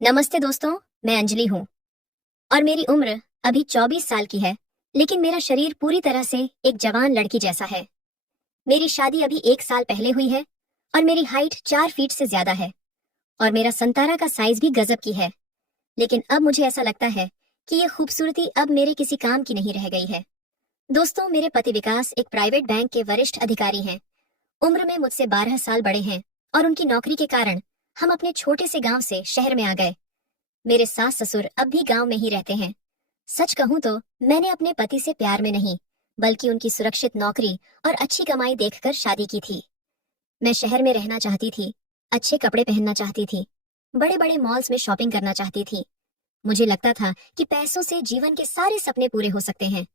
नमस्ते दोस्तों। मैं अंजलि हूँ और मेरी उम्र अभी 24 साल की है, लेकिन मेरा शरीर पूरी तरह से एक जवान लड़की जैसा है। मेरी शादी अभी 1 साल पहले हुई है और मेरी हाइट 4 फीट से ज्यादा है और मेरा संतारा का साइज भी गजब की है। लेकिन अब मुझे ऐसा लगता है कि ये खूबसूरती अब मेरे किसी काम की नहीं रह गई है। दोस्तों, मेरे पति विकास एक प्राइवेट बैंक के वरिष्ठ अधिकारी हैं। उम्र में मुझसे 12 साल बड़े हैं और उनकी नौकरी के कारण हम अपने छोटे से गांव से शहर में आ गए। मेरे सास ससुर अब भी गांव में ही रहते हैं। सच कहूं तो मैंने अपने पति से प्यार में नहीं, बल्कि उनकी सुरक्षित नौकरी और अच्छी कमाई देखकर शादी की थी। मैं शहर में रहना चाहती थी, अच्छे कपड़े पहनना चाहती थी, बड़े बड़े मॉल्स में शॉपिंग करना चाहती थी। मुझे लगता था कि पैसों से जीवन के सारे सपने पूरे हो सकते हैं।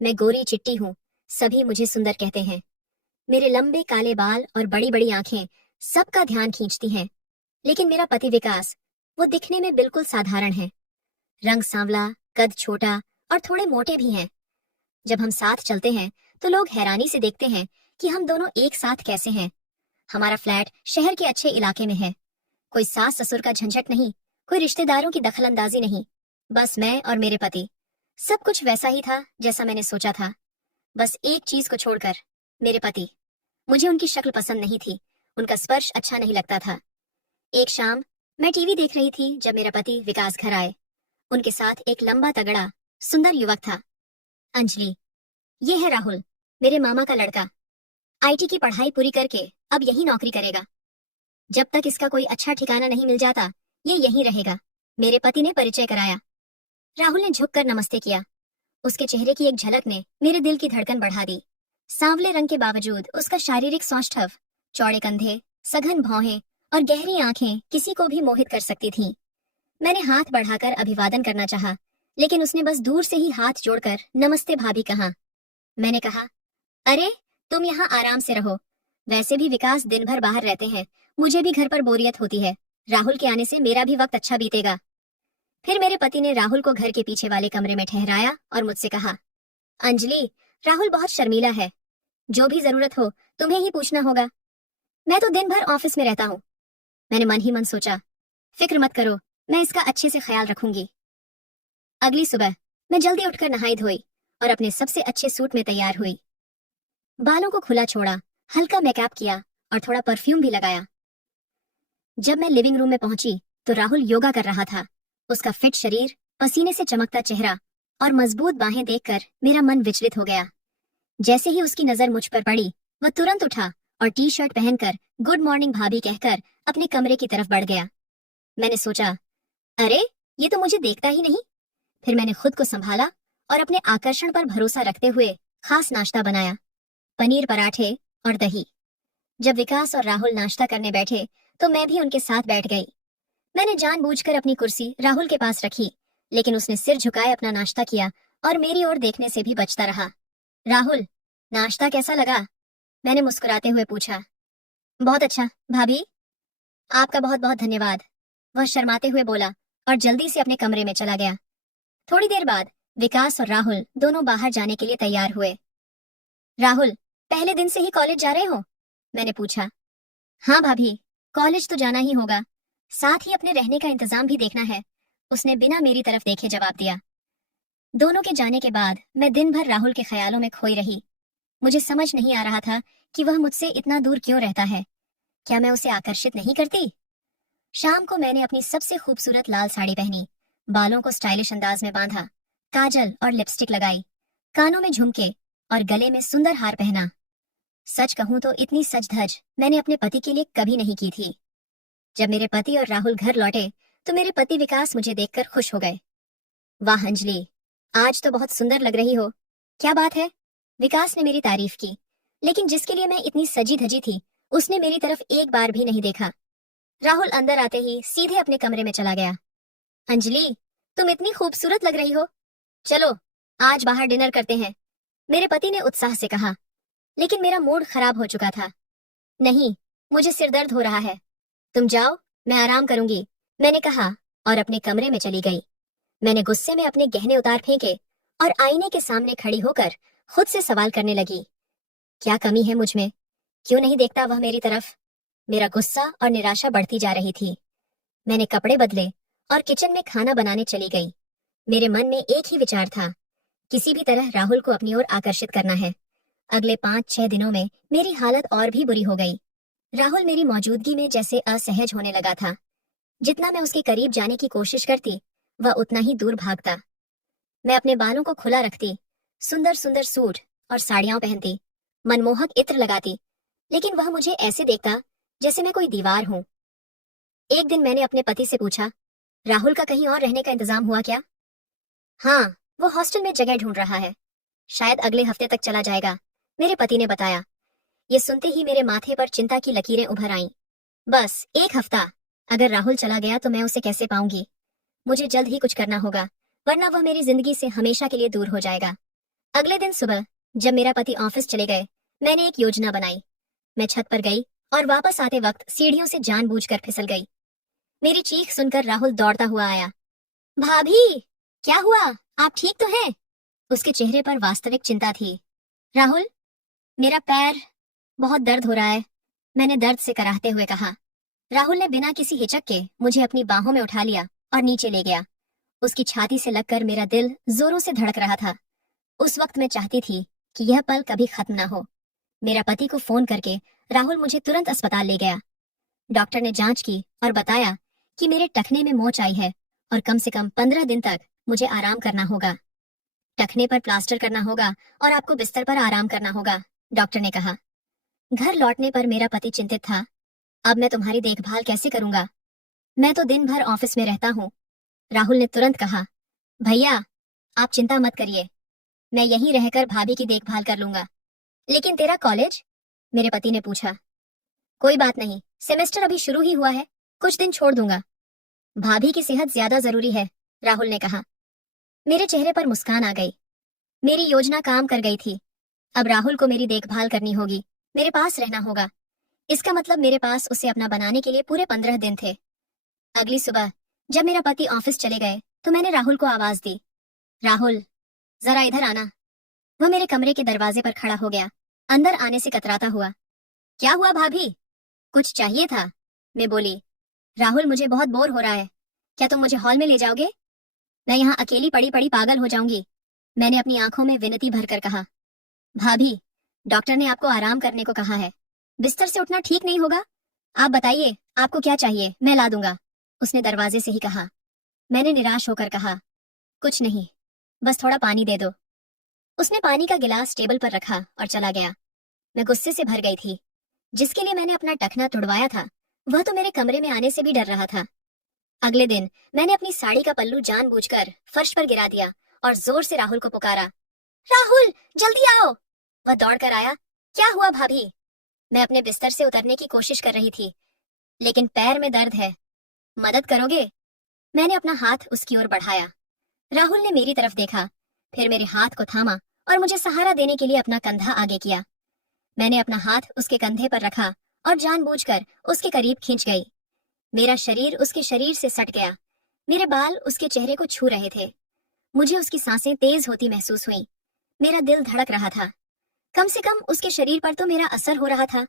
मैं गोरी चिट्टी हूँ, सभी मुझे सुंदर कहते हैं। मेरे लंबे काले बाल और बड़ी बड़ी आंखें सबका ध्यान खींचती हैं। लेकिन मेरा पति विकास, वो दिखने में बिल्कुल साधारण है। रंग सांवला, कद छोटा और थोड़े मोटे भी हैं। जब हम साथ चलते हैं तो लोग हैरानी से देखते हैं कि हम दोनों एक साथ कैसे हैं। हमारा फ्लैट शहर के अच्छे इलाके में है। कोई सास ससुर का झंझट नहीं, कोई रिश्तेदारों की दखलंदाजी नहीं। बस मैं और मेरे पति। सब कुछ वैसा ही था जैसा मैंने सोचा था, बस एक चीज को छोड़कर, मेरे पति। मुझे उनकी शक्ल पसंद नहीं थी, उनका स्पर्श अच्छा नहीं लगता था। एक शाम मैं टीवी देख रही थी जब मेरा पति विकास घर आए। उनके साथ एक लंबा तगड़ा सुंदर युवक था। अंजलि, ये है राहुल, मेरे मामा का लड़का। आईटी की पढ़ाई पूरी करके अब यही नौकरी करेगा। जब तक इसका कोई अच्छा ठिकाना नहीं मिल जाता, ये यहीं रहेगा। मेरे पति ने परिचय कराया। राहुल ने झुककर नमस्ते किया। उसके चेहरे की एक झलक ने मेरे दिल की धड़कन बढ़ा दी। सांवले रंग के बावजूद उसका शारीरिक सौष्ठव, चौड़े कंधे, सघन भौहें और गहरी आंखें किसी को भी मोहित कर सकती थीं। मैंने हाथ बढ़ाकर अभिवादन करना चाहा, लेकिन उसने बस दूर से ही हाथ जोड़कर नमस्ते भाभी कहा। मैंने कहा, अरे, तुम यहाँ आराम से रहो। वैसे भी विकास दिन भर बाहर रहते हैं, मुझे भी घर पर बोरियत होती है। राहुल के आने से मेरा भी वक्त अच्छा बीतेगा। फिर मेरे पति ने राहुल को घर के पीछे वाले कमरे में ठहराया और मुझसे कहा, अंजलि, राहुल बहुत शर्मीला है। जो भी जरूरत हो तुम्हें ही पूछना होगा। मैं तो दिन भर ऑफिस में रहता हूँ। मैंने मन ही मन सोचा, फिक्र मत करो, मैं इसका अच्छे से ख्याल रखूंगी। अगली सुबह मैं जल्दी उठकर नहाई धोई और अपने सबसे अच्छे सूट में तैयार हुई। बालों को खुला छोड़ा, हल्का मेकअप किया और थोड़ा परफ्यूम भी लगाया। जब मैं लिविंग रूम में पहुंची तो राहुल योगा कर रहा था। उसका फिट शरीर, पसीने से चमकता चेहरा और मजबूत बाहें देखकर मेरा मन विचलित हो गया। जैसे ही उसकी नजर मुझ पर पड़ी, वह तुरंत उठा और टी शर्ट पहनकर गुड मॉर्निंग भाभी कहकर अपने कमरे की तरफ बढ़ गया। मैंने सोचा, अरे, ये तो मुझे देखता ही नहीं। फिर मैंने खुद को संभाला और अपने आकर्षण पर भरोसा रखते हुए खास नाश्ता बनाया, पनीर पराठे और दही। जब विकास और राहुल नाश्ता करने बैठे तो मैं भी उनके साथ बैठ गई। मैंने जानबूझकर अपनी कुर्सी राहुल के पास रखी, लेकिन उसने सिर झुकाए अपना नाश्ता किया और मेरी ओर देखने से भी बचता रहा। राहुल, नाश्ता कैसा लगा? मैंने मुस्कुराते हुए पूछा। बहुत अच्छा भाभी, आपका बहुत बहुत धन्यवाद, वह शर्माते हुए बोला और जल्दी से अपने कमरे में चला गया। थोड़ी देर बाद विकास और राहुल दोनों बाहर जाने के लिए तैयार हुए। राहुल, पहले दिन से ही कॉलेज जा रहे हो? मैंने पूछा। हाँ भाभी, कॉलेज तो जाना ही होगा, साथ ही अपने रहने का इंतजाम भी देखना है, उसने बिना मेरी तरफ देखे जवाब दिया। दोनों के जाने के बाद मैं दिन भर राहुल के ख्यालों में खोई रही। मुझे समझ नहीं आ रहा था कि वह मुझसे इतना दूर क्यों रहता है। क्या मैं उसे आकर्षित नहीं करती? शाम को मैंने अपनी सबसे खूबसूरत लाल साड़ी पहनी, बालों को स्टाइलिश अंदाज में बांधा, काजल और लिपस्टिक लगाई, कानों में झुमके और गले में सुंदर हार पहना। सच कहूं तो इतनी सज धज मैंने अपने पति के लिए कभी नहीं की थी। जब मेरे पति और राहुल घर लौटे तो मेरे पति विकास मुझे देखकर खुश हो गए। वाह अंजलि, आज तो बहुत सुंदर लग रही हो। क्या बात है? विकास ने मेरी तारीफ की, लेकिन जिसके लिए मैं इतनी सजी धजी थी उसने मेरी तरफ एक बार भी नहीं देखा। राहुल अंदर आते ही सीधे अपने कमरे में चला गया। अंजलि, तुम इतनी खूबसूरत लग रही हो। चलो, आज बाहर डिनर करते हैं, मेरे पति ने उत्साह से कहा। लेकिन मेरा मूड खराब हो चुका था। नहीं, मुझे सिर दर्द हो रहा है। तुम जाओ, मैं आराम करूंगी, मैंने कहा और अपने कमरे में चली गई। मैंने गुस्से में अपने गहने उतार फेंके और आईने के सामने खड़ी होकर खुद से सवाल करने लगी, क्या कमी है मुझ में? क्यों नहीं देखता वह मेरी तरफ? मेरा गुस्सा और निराशा बढ़ती जा रही थी। मैंने कपड़े बदले और किचन में खाना बनाने चली गई। मेरे मन में एक ही विचार था, किसी भी तरह राहुल को अपनी ओर आकर्षित करना है। अगले 5-6 दिनों में मेरी हालत और भी बुरी हो गई। राहुल मेरी मौजूदगी में जैसे असहज होने लगा था। जितना मैं उसके करीब जाने की कोशिश करती, वह उतना ही दूर भागता। मैं अपने बालों को खुला रखती, सुंदर सुंदर सूट और साड़ियां पहनती, मनमोहक इत्र लगाती, लेकिन वह मुझे ऐसे देखता जैसे मैं कोई दीवार हूं। एक दिन मैंने अपने पति से पूछा, राहुल का कहीं और रहने का इंतजाम हुआ क्या? हाँ, वो हॉस्टल में जगह ढूंढ रहा है, शायद अगले हफ्ते तक चला जाएगा, मेरे पति ने बताया। ये सुनते ही मेरे माथे पर चिंता की लकीरें उभर आईं। बस 1 हफ्ता, अगर राहुल चला गया तो मैं उसे कैसे पाऊंगी? मुझे जल्द ही कुछ करना होगा, वरना वह मेरी जिंदगी से हमेशा के लिए दूर हो जाएगा। अगले दिन सुबह जब मेरा पति ऑफिस चले गए, मैंने एक योजना बनाई। मैं छत पर गई और वापस आते वक्त सीढ़ियों से जानबूझकर फिसल गई। मेरी चीख सुनकर राहुल दौड़ता हुआ आया। भाभी, क्या हुआ? आप ठीक तो हैं? उसके चेहरे पर वास्तविक चिंता थी। राहुल, मेरा पैर बहुत दर्द हो रहा है, मैंने दर्द से कराहते हुए कहा। राहुल ने बिना किसी हिचक के मुझे अपनी बाहों में उठा लिया और नीचे ले गया। उसकी छाती से लगकर मेरा दिल जोरों से धड़क रहा था। उस वक्त मैं चाहती थी कि यह पल कभी खत्म न हो। मेरा पति को फोन करके राहुल मुझे तुरंत अस्पताल ले गया। डॉक्टर ने जांच की और बताया कि मेरे टखने में मोच आई है और कम से कम 15 दिन तक मुझे आराम करना होगा। टखने पर प्लास्टर करना होगा और आपको बिस्तर पर आराम करना होगा, डॉक्टर ने कहा। घर लौटने पर मेरा पति चिंतित था। अब मैं तुम्हारी देखभाल कैसे करूंगा? मैं तो दिन भर ऑफिस में रहता हूँ। राहुल ने तुरंत कहा, भैया, आप चिंता मत करिए, मैं यहीं रहकर भाभी की देखभाल कर लूंगा। लेकिन तेरा कॉलेज? मेरे पति ने पूछा। कोई बात नहीं, सेमेस्टर अभी शुरू ही हुआ है, कुछ दिन छोड़ दूंगा। भाभी की सेहत ज्यादा जरूरी है, राहुल ने कहा। मेरे चेहरे पर मुस्कान आ गई। मेरी योजना काम कर गई थी। अब राहुल को मेरी देखभाल करनी होगी, मेरे पास रहना होगा। इसका मतलब मेरे पास उसे अपना बनाने के लिए पूरे 15 दिन थे। अगली सुबह जब मेरा पति ऑफिस चले गए तो मैंने राहुल को आवाज दी, राहुल, जरा इधर आना। वह मेरे कमरे के दरवाजे पर खड़ा हो गया, अंदर आने से कतराता हुआ। क्या हुआ भाभी? कुछ चाहिए था, मैं बोली। राहुल, मुझे बहुत बोर हो रहा है, क्या तुम मुझे हॉल में ले जाओगे? मैं यहाँ अकेली पड़ी पड़ी पागल हो जाऊंगी, मैंने अपनी आंखों में विनती भरकर कहा। भाभी, डॉक्टर ने आपको आराम करने को कहा है, बिस्तर से उठना ठीक नहीं होगा। आप बताइए, आपको क्या चाहिए, मैं ला दूंगा, उसने दरवाजे से ही कहा। मैंने निराश होकर कहा, कुछ नहीं, बस थोड़ा पानी दे दो। उसने पानी का गिलास टेबल पर रखा और चला गया। मैं गुस्से से भर गई थी। जिसके लिए मैंने अपना टखना तुड़वाया था, वह तो मेरे कमरे में आने से भी डर रहा था। अगले दिन मैंने अपनी साड़ी का पल्लू जानबूझकर फर्श पर गिरा दिया और जोर से राहुल को पुकारा, राहुल, जल्दी आओ। वह दौड़कर आया। क्या हुआ भाभी? मैं अपने बिस्तर से उतरने की कोशिश कर रही थी, लेकिन पैर में दर्द है, मदद करोगे? मैंने अपना हाथ उसकी ओर बढ़ाया। राहुल ने मेरी तरफ देखा, फिर मेरे हाथ को थामा और मुझे सहारा देने के लिए अपना कंधा आगे किया। मैंने अपना हाथ उसके कंधे पर रखा और जानबूझकर उसके करीब खींच गई। मेरा शरीर उसके शरीर से सट गया। मेरे बाल उसके चेहरे को छू रहे थे। मुझे उसकी सांसें तेज होती महसूस हुई। मेरा दिल धड़क रहा था। कम से कम उसके शरीर पर तो मेरा असर हो रहा था।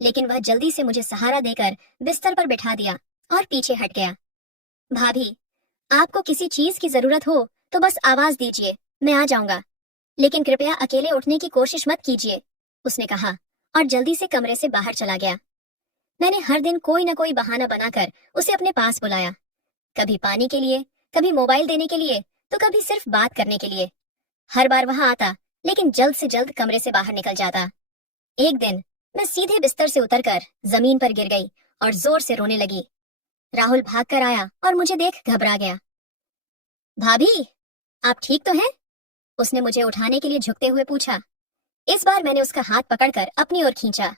लेकिन वह जल्दी से मुझे सहारा देकर बिस्तर पर बिठा दिया और पीछे हट गया। भाभी, आपको किसी चीज की जरूरत हो तो बस आवाज दीजिए, मैं आ जाऊंगा, लेकिन कृपया अकेले उठने की कोशिश मत कीजिए, उसने कहा और जल्दी से कमरे से बाहर चला गया। मैंने हर दिन कोई न कोई बहाना बनाकर उसे अपने पास बुलाया, कभी पानी के लिए, कभी मोबाइल देने के लिए, तो कभी सिर्फ बात करने के लिए। हर बार वहां आता, लेकिन जल्द से जल्द कमरे से बाहर निकल जाता। एक दिन मैं सीधे बिस्तर से उतरकर जमीन पर गिर गई और जोर से रोने लगी। राहुल भागकर आया और मुझे देख घबरा गया। भाभी, आप ठीक तो हैं? उसने मुझे उठाने के लिए झुकते हुए पूछा। इस बार मैंने उसका हाथ पकड़कर अपनी ओर खींचा।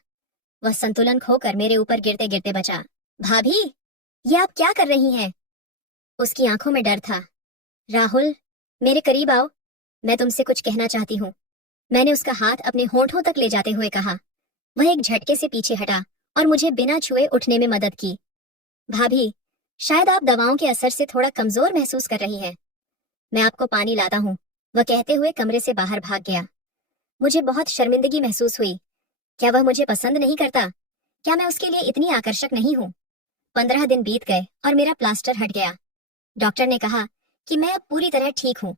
वह संतुलन खोकर मेरे ऊपर गिरते गिरते बचा। भाभी, ये आप क्या कर रही हैं? उसकी आंखों में डर था। राहुल, मेरे करीब आओ, मैं तुमसे कुछ कहना चाहती हूँ, मैंने उसका हाथ अपने होंठों तक ले जाते हुए कहा। वह एक झटके से पीछे हटा और मुझे बिना छुए उठने में मदद की। भाभी, शायद आप दवाओं के असर से थोड़ा कमजोर महसूस कर रही हैं, मैं आपको पानी लाता हूँ, वह कहते हुए कमरे से बाहर भाग गया। मुझे बहुत शर्मिंदगी महसूस हुई। क्या वह मुझे पसंद नहीं करता? क्या मैं उसके लिए इतनी आकर्षक नहीं हूँ? 15 दिन बीत गए और मेरा प्लास्टर हट गया। डॉक्टर ने कहा कि मैं अब पूरी तरह ठीक हूँ।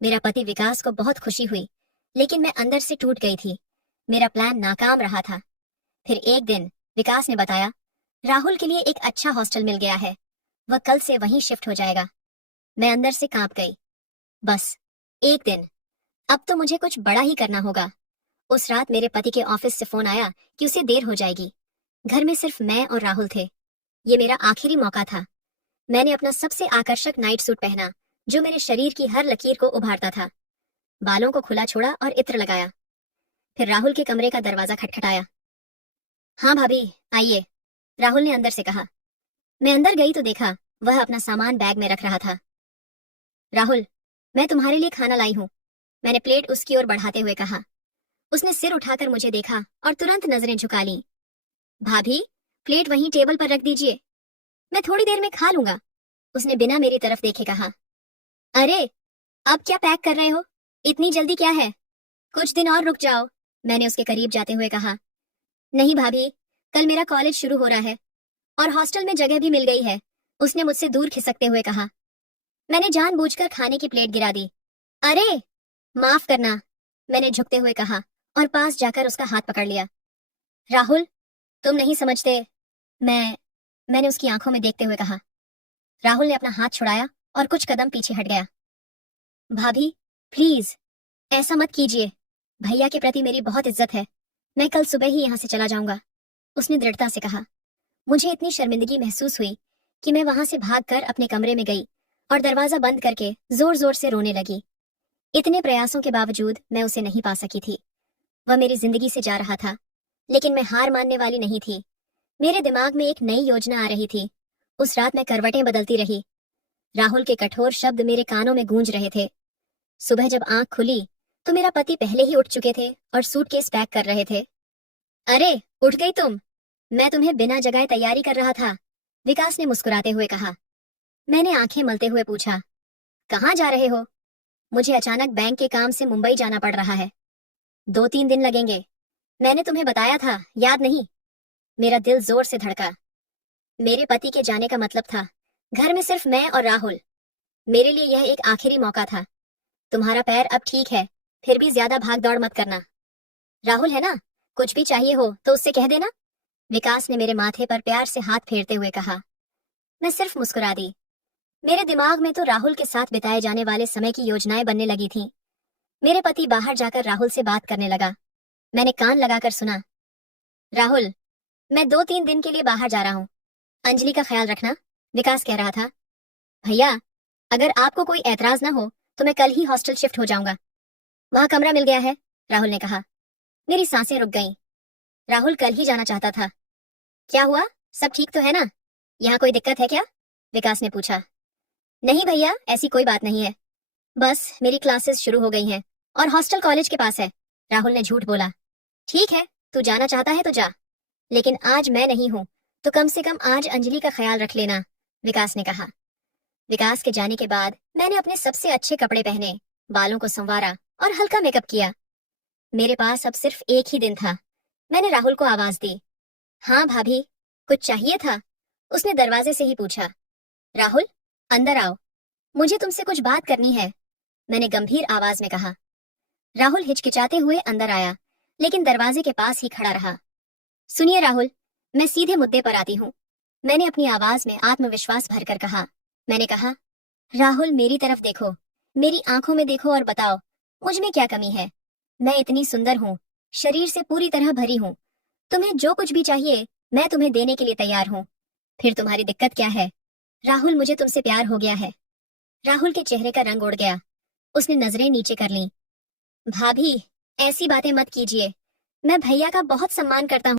मेरा पति विकास को बहुत खुशी हुई, लेकिन मैं अंदर से टूट गई थी। मेरा प्लान नाकाम रहा था। फिर एक दिन विकास ने बताया, राहुल के लिए एक अच्छा हॉस्टल मिल गया है, वह कल से वहीं शिफ्ट हो जाएगा। मैं अंदर से कांप गई। बस एक दिन, अब तो मुझे कुछ बड़ा ही करना होगा। उस रात मेरे पति के ऑफिस से फोन आया कि उसे देर हो जाएगी। घर में सिर्फ मैं और राहुल थे। ये मेरा आखिरी मौका था। मैंने अपना सबसे आकर्षक नाइट सूट पहना, जो मेरे शरीर की हर लकीर को उभारता था। बालों को खुला छोड़ा और इत्र लगाया। फिर राहुल के कमरे का दरवाजा खटखटाया। हाँ भाभी, आइए, राहुल ने अंदर से कहा। मैं अंदर गई तो देखा वह अपना सामान बैग में रख रहा था। राहुल, मैं तुम्हारे लिए खाना लाई हूँ, मैंने प्लेट उसकी ओर बढ़ाते हुए कहा। उसने सिर उठाकर मुझे देखा और तुरंत नजरें झुका लीं। भाभी, प्लेट वहीं टेबल पर रख दीजिए, मैं थोड़ी देर में खा लूंगा, उसने बिना मेरी तरफ देखे कहा। अरे, अब क्या पैक कर रहे हो? इतनी जल्दी क्या है? कुछ दिन और रुक जाओ, मैंने उसके करीब जाते हुए कहा। नहीं भाभी, कल मेरा कॉलेज शुरू हो रहा है और हॉस्टल में जगह भी मिल गई है, उसने मुझसे दूर खिसकते हुए कहा। मैंने जानबूझकर खाने की प्लेट गिरा दी। अरे, माफ करना, मैंने झुकते हुए कहा और पास जाकर उसका हाथ पकड़ लिया। राहुल, तुम नहीं समझते, मैंने उसकी आंखों में देखते हुए कहा। राहुल ने अपना हाथ छुड़ाया और कुछ कदम पीछे हट गया। भाभी, प्लीज ऐसा मत कीजिए, भैया के प्रति मेरी बहुत इज्जत है, मैं कल सुबह ही यहाँ से चला जाऊंगा, उसने दृढ़ता से कहा। मुझे इतनी शर्मिंदगी महसूस हुई कि मैं वहां से भागकर अपने कमरे में गई और दरवाजा बंद करके जोर जोर से रोने लगी। इतने प्रयासों के बावजूद मैं उसे नहीं पा सकी थी। वह मेरी जिंदगी से जा रहा था, लेकिन मैं हार मानने वाली नहीं थी। मेरे दिमाग में एक नई योजना आ रही थी। उस रात मैं करवटें बदलती रही। राहुल के कठोर शब्द मेरे कानों में गूंज रहे थे। सुबह जब आंख खुली तो मेरा पति पहले ही उठ चुके थे और सूटकेस पैक कर रहे थे। अरे, उठ गई तुम? मैं तुम्हें बिना जगाए तैयारी कर रहा था, विकास ने मुस्कुराते हुए कहा। मैंने आंखें मलते हुए पूछा, कहाँ जा रहे हो? मुझे अचानक बैंक के काम से मुंबई जाना पड़ रहा है। 2-3 दिन लगेंगे, मैंने तुम्हें बताया था, याद नहीं? मेरा दिल जोर से धड़का। मेरे पति के जाने का मतलब था घर में सिर्फ मैं और राहुल। मेरे लिए यह एक आखिरी मौका था। तुम्हारा पैर अब ठीक है, फिर भी ज्यादा भाग दौड़ मत करना। राहुल है ना, कुछ भी चाहिए हो तो उससे कह देना, विकास ने मेरे माथे पर प्यार से हाथ फेरते हुए कहा। मैं सिर्फ मुस्कुरा दी। मेरे दिमाग में तो राहुल के साथ बिताए जाने वाले समय की योजनाएं बनने लगी थीं। मेरे पति बाहर जाकर राहुल से बात करने लगा। मैंने कान लगाकर सुना। राहुल, मैं 2-3 दिन के लिए बाहर जा रहा हूँ, अंजलि का ख्याल रखना, विकास कह रहा था। भैया, अगर आपको कोई ऐतराज ना हो तो मैं कल ही हॉस्टल शिफ्ट हो जाऊंगा, वहां कमरा मिल गया है, राहुल ने कहा। मेरी सांसें रुक गईं। राहुल कल ही जाना चाहता था। क्या हुआ, सब ठीक तो है ना? यहाँ कोई दिक्कत है क्या? विकास ने पूछा। नहीं भैया, ऐसी कोई बात नहीं है, बस मेरी क्लासेस शुरू हो गई हैं और हॉस्टल कॉलेज के पास है, राहुल ने झूठ बोला। ठीक है, तू जाना चाहता है तो जा, लेकिन आज मैं नहीं हूं तो कम से कम आज अंजलि का ख्याल रख लेना, विकास ने कहा। विकास के जाने के बाद मैंने अपने सबसे अच्छे कपड़े पहने, बालों को संवारा और हल्का मेकअप किया। मेरे पास अब सिर्फ एक ही दिन था। मैंने राहुल को आवाज दी। हाँ भाभी, कुछ चाहिए था? उसने दरवाजे से ही पूछा। राहुल, अंदर आओ, मुझे तुमसे कुछ बात करनी है, मैंने गंभीर आवाज में कहा। राहुल हिचकिचाते हुए अंदर आया, लेकिन दरवाजे के पास ही खड़ा रहा। सुनिए राहुल, मैं सीधे मुद्दे पर आती हूँ, मैंने अपनी आवाज में आत्मविश्वास भरकर कहा। मैंने कहा, राहुल मेरी तरफ देखो, मेरी आंखों में देखो और बताओ मुझ में क्या कमी है। मैं इतनी सुंदर हूँ, शरीर से पूरी तरह भरी हूँ, तुम्हें जो कुछ भी चाहिए मैं तुम्हें देने के लिए तैयार हूँ। फिर तुम्हारी दिक्कत क्या है? राहुल, मुझे तुमसे प्यार हो गया है। राहुल के चेहरे का रंग उड़ गया। उसने नजरें नीचे कर लीं। भाभी, ऐसी बातें मत कीजिए, मैं भैया का बहुत सम्मान करता हूँ।